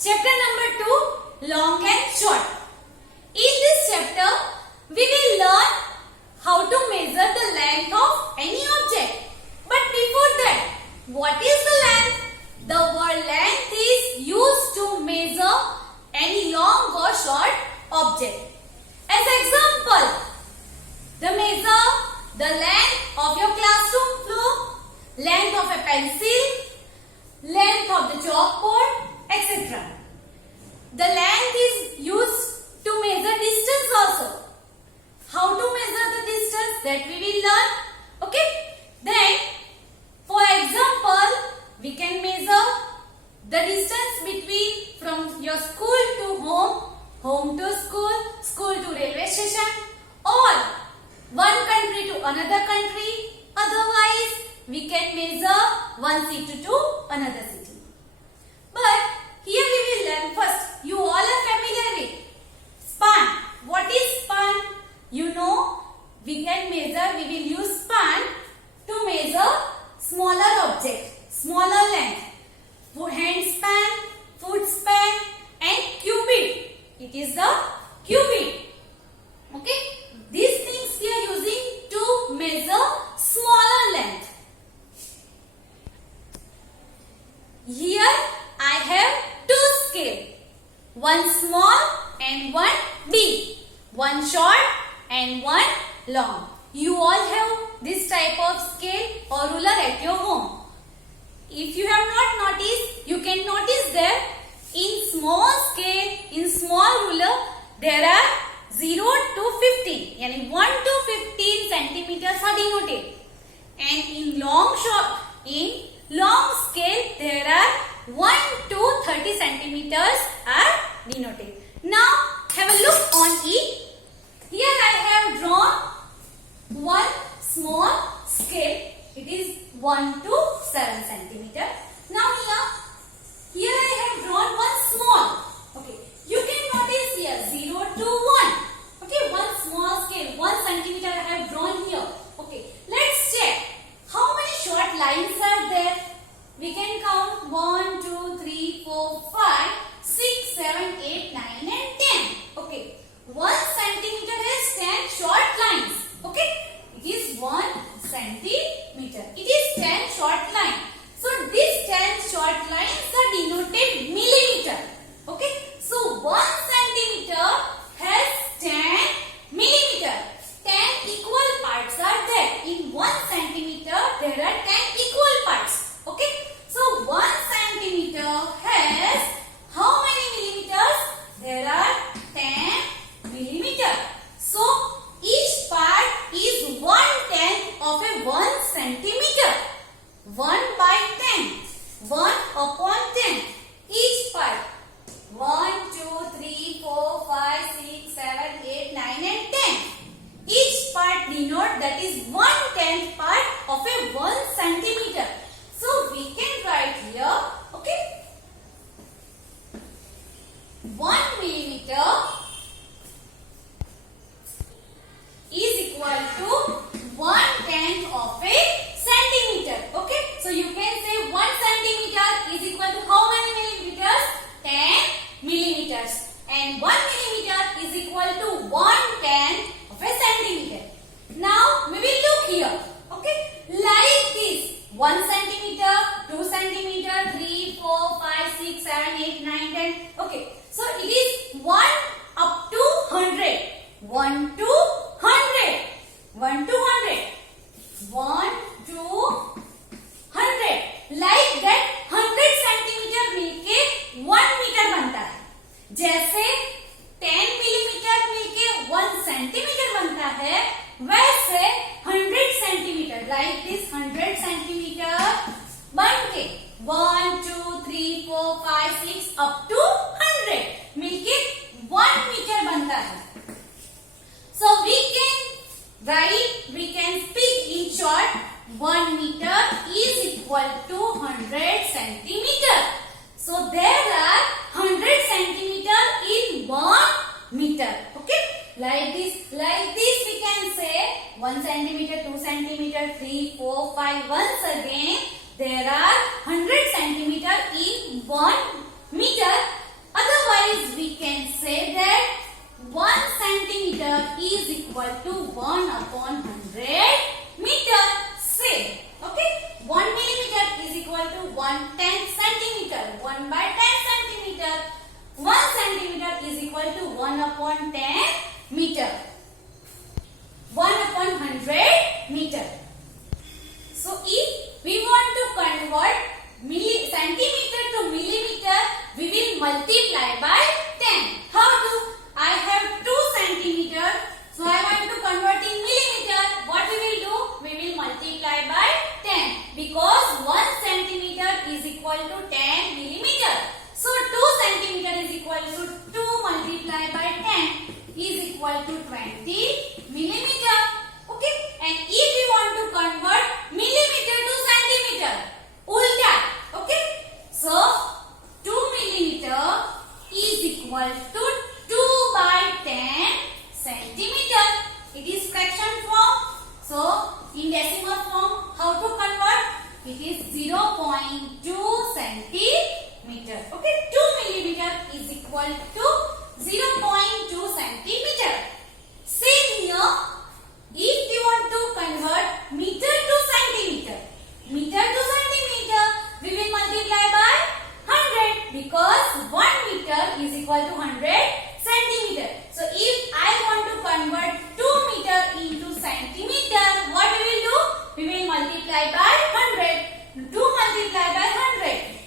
Chapter number 2, long and short. In this chapter, we will learn how to measure the length of any object. But before that, what is the length? The word length is used to measure any long or short object. As example, measure the length of your classroom floor, length of a pencil, length of the chalkboard, etc. The length is used to measure distance also. How to measure the distance, that we will learn. Okay. Then, for example, we can measure the distance between from your school to home, home to school, school to railway station, or one country to another country. Otherwise, we can measure one city to another city. But here we will learn first. You all are familiar with span. What is span? You know, we can measure, we will use span to measure smaller object, smaller length. Hand span, foot span and cubit. It is the cubit. Okay. These things we are using to measure smaller length. Here I have two scales. One small and one big. One short and one long. You all have this type of scale or ruler at your home. If you have not noticed, you can notice that in small scale, in small ruler, there are 0 to 15. Yani 1 to 15 centimeters are denoted. And in long scale, there are 1 to 30 centimeters are denoted. Now, have a look on it. Here I have drawn one small scale. It is 1 to 7 centimeter. Now here I have drawn one small. Okay, you can notice here 0 to 1. Okay, one small scale, 1 centimeter I have drawn here. Okay, let's check how many short lines are there. We can count 1, 2, 3, 4, 5, 6, 7, 8, 9 and 10. Okay, 1 centimeter has 10 short lines. Okay, it is 1 centimeter. It is 10 short lines. So these 10 short lines are denoted millimeter. Okay, so 1 centimeter has 10 millimeter. 10 equal parts are there. In 1 centimeter, there are 10 equal parts. Okay, so 1 centimeter has how many millimeters? There are 10 millimeter. So each part is 1/10 of a 1 centimeter. 1 by 10. 1 upon 10. Each part. 1, 2, 3, 4, 5, 6, 7, 8, 9 and 10. Each part denote that is 1/10 part of a 1 centimeter. So we can write here, okay, 1 millimeter is equal to 1/10 of a centimeter. Okay, so you can say 1 centimeter is equal to how many millimeters? 10 millimeters. And 1 millimeter is equal to 1/10 of a centimeter. Now we will look here. Okay, like this. 1 centimeter, 2 centimeter, 3, 4, 5, 6, 7, 8, 9, 10. Okay, so it is 1 up to 100. 1 to 100. 1 to 100. 1 to 100. Like that 100 centimeter मिलके 1 metre बनता है. जैसे 10 millimetre मिलके 1 centimetre बनता है, वैसे 100 centimetre like this 100 centimetre बनके 1, 2, 3, 4, 5, 6 up to 100 मिलके 1 मीटर बनता है. So we can speak in short, 1 meter is equal to 100 centimeter. So there are 100 centimeter in 1 meter. Okay, like this we can say 1 centimeter, 2 centimeter, 3, 4, 5. Once again, there are 100 centimeter in 1 meter. 1 by 10 centimeter. 1 centimeter is equal to 1 upon 10 meter. 1 upon 100 meter. So if we want to convert centimeter to millimeter, we will multiply by 10. How do? I have 2 centimeter. So I want to convert in millimeter. What we will do? We will multiply by 10 because 1 centimeter is equal to 10 millimeter. So 2 centimeter is equal to 2 multiplied by 10 is equal to 20 millimeter. Okay. And if we want to convert millimeter to centimeter, ulta. Okay. So 2 millimeter is equal to 2 by 10 centimeter. It is fraction form. So in decimal form, how to convert? It is 0.2 centimeter. Okay, 2 millimeter is equal to 0.2 centimeter. Same here, if you want to convert meter to centimeter, we will multiply by 100 because 1 meter is equal to 100 centimeter. So if I want to convert 2 meter into centimeter, what we will do? We will multiply by 100. 2 multiplied by 100.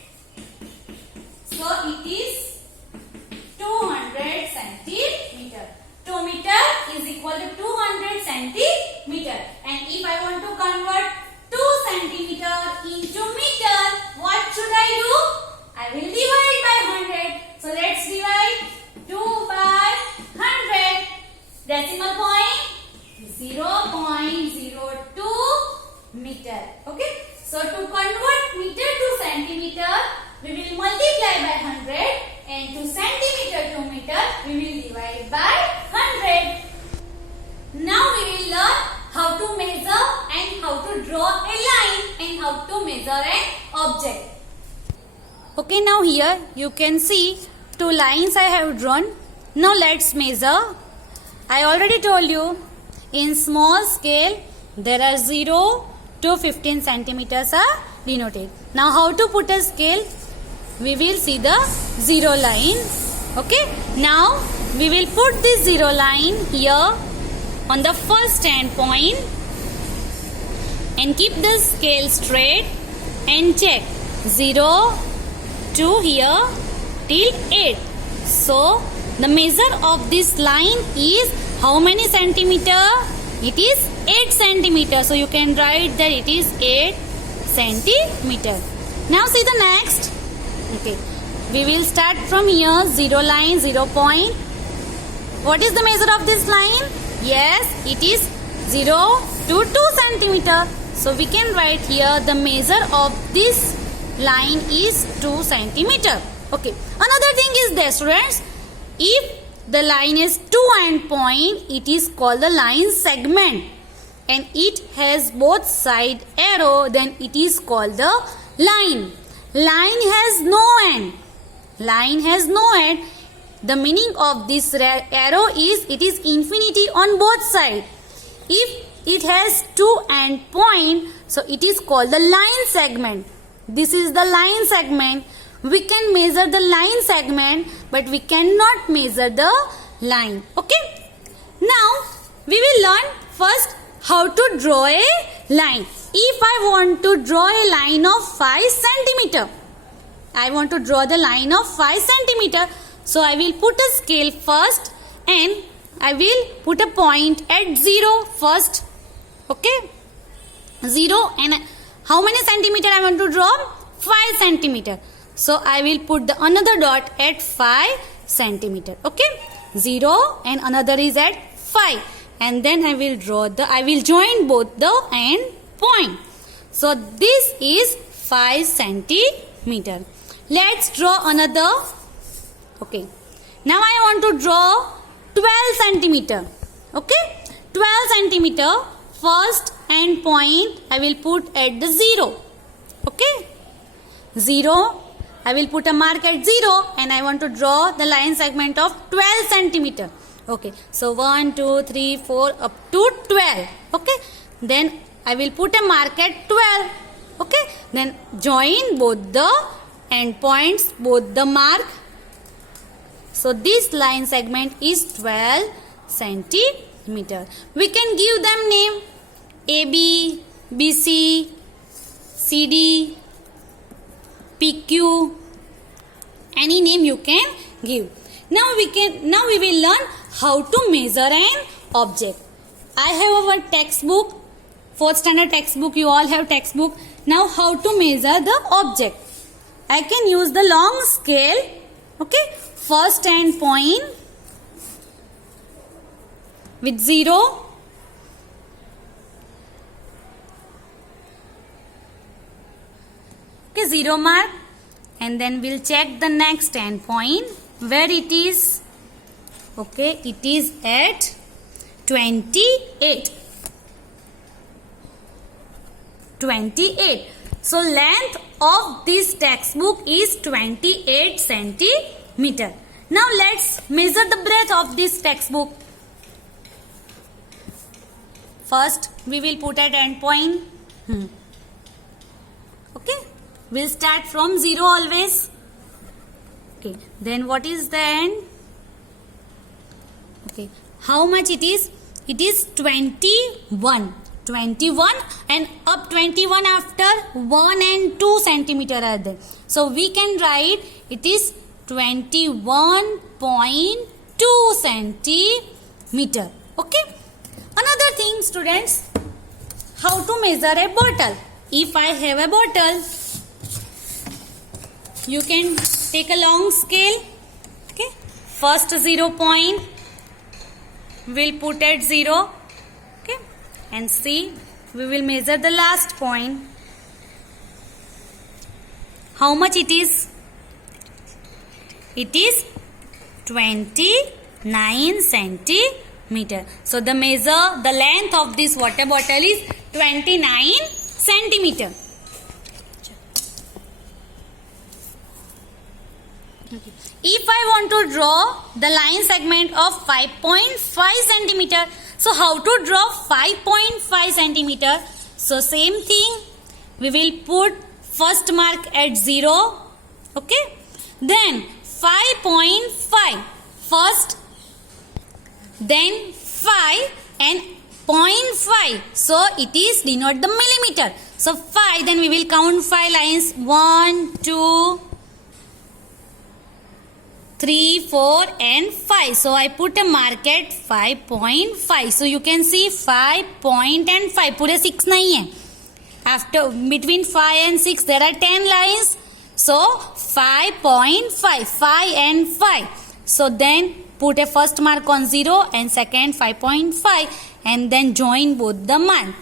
So it is 200 centimeter. 2 meter is equal to 200 centimeter. And if I want to convert 2 centimeter into meter, what should I do? I will divide by 100. So let's divide 2 by 100. Decimal point 0.02 meter. Okay. So to convert meter to centimeter, we will multiply by 100, and to centimeter to meter, we will divide by 100. Now we will learn how to measure and how to draw a line and how to measure an object. Okay, now here you can see 2 lines I have drawn. Now let's measure. I already told you in small scale there are 0 to 15 centimeters are denoted. Now how to put a scale? We will see the 0 line. Okay. Now we will put this 0 line here on the first standpoint and keep the scale straight and check 0 to here till 8. So the measure of this line is how many centimeter? It is 8 centimeter. So you can write that it is 8 centimeter. Now see the next. Okay. We will start from here. 0 line, 0 point. What is the measure of this line? Yes, it is 0 to 2 centimeter. So we can write here the measure of this line is 2 centimeter. Okay. Another thing is this, students. If the line is 2 end point, it is called the line segment, and it has both side arrow, then it is called the line. Line has no end. Line has no end. The meaning of this arrow is it is infinity on both sides. If it has 2 end point, so it is called the line segment. This is the line segment. We can measure the line segment, but we cannot measure the line. Okay. Now we will learn first how to draw a line. If I want to draw a line of 5 centimeter, I want to draw the line of 5 centimeter. So I will put a scale first and I will put a point at 0 first. Okay. 0 and how many centimeter I want to draw? 5 centimeter. So I will put the another dot at 5 centimeter. Okay. 0 and another is at 5. And then I will join both the end point. So this is 5 centimeter. Let's draw another. Okay. Now I want to draw 12 centimeter. Okay. 12 centimeter. First end point I will put at the 0. Okay. 0. I will put a mark at 0 and I want to draw the line segment of 12 centimeter. Okay. So 1, 2, 3, 4 up to 12. Okay. Then I will put a mark at 12. Okay. Then join both the endpoints, both the mark. So this line segment is 12 centimeter. We can give them name AB, BC, CD, PQ. Any name you can give. Now we will learn how to measure an object. I have our textbook, 4th standard textbook. You all have textbook. Now how to measure the object? I can use the long scale. Okay. First end point with 0. Okay, 0 mark. And then we'll check the next end point where it is. Okay, it is at 28. 28. So length of this textbook is 28 centimeter. Now let's measure the breadth of this textbook. First we will put at end point. Okay, we'll start from 0 always. Okay, then what is the end? Okay, how much it is? It is 21. 21 and up 21 after 1 and 2 centimeter are there. So we can write it is 21.2 centimeter. Okay. Another thing, students, how to measure a bottle. If I have a bottle, you can take a long scale. Okay. First 0 point we'll put at 0. Okay. And see, we will measure the last point. How much it is? It is 29 centimeter. So the length of this water bottle is 29 centimeter. Okay. If I want to draw the line segment of 5.5 centimeter, so how to draw 5.5 centimeter? So same thing, we will put first mark at 0. Okay. Then 5.5 first, then 5 and 0.5. So it is denote the millimeter. So 5, then we will count 5 lines. 1, 2, 3, 4 and 5. So I put a mark at 5.5. So you can see 5 point and 5. पूरे 6 नहीं है. After between 5 and 6 there are 10 lines. So 5.5. 5 and 5. So then put a first mark on 0 and second 5.5 and then join both the mark.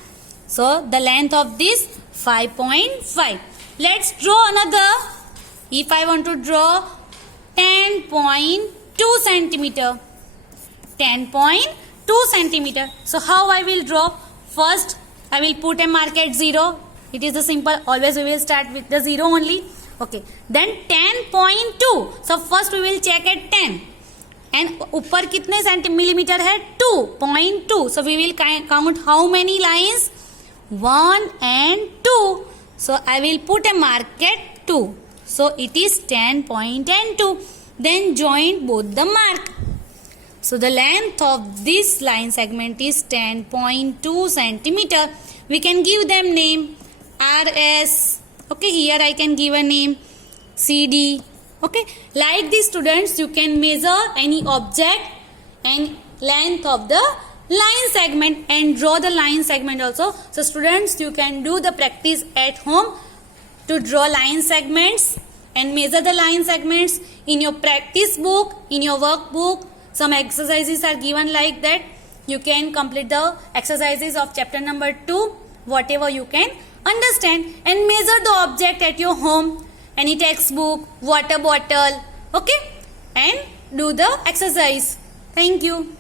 So the length of this 5.5. Let's draw another. If I want to draw 10.2 centimeter. 10.2 centimeter. So how I will draw? First I will put a mark at 0. It is the simple. Always we will start with the 0 only. Okay. Then 10.2. So first we will check at 10. And ऊपर कितने millimeter है? 2.2. So we will count how many lines? 1 and 2. So I will put a mark at 2. So it is 10.2. Then join both the mark. So the length of this line segment is 10.2 centimeter. We can give them name RS. Okay, here I can give a name CD. Okay, like these students, you can measure any object and length of the line segment and draw the line segment also. So students, you can do the practice at home to draw line segments and measure the line segments in your practice book, in your workbook. Some exercises are given like that. You can complete the exercises of chapter number 2, whatever you can understand, and measure the object at your home, any textbook, water bottle, okay, and do the exercise. Thank you.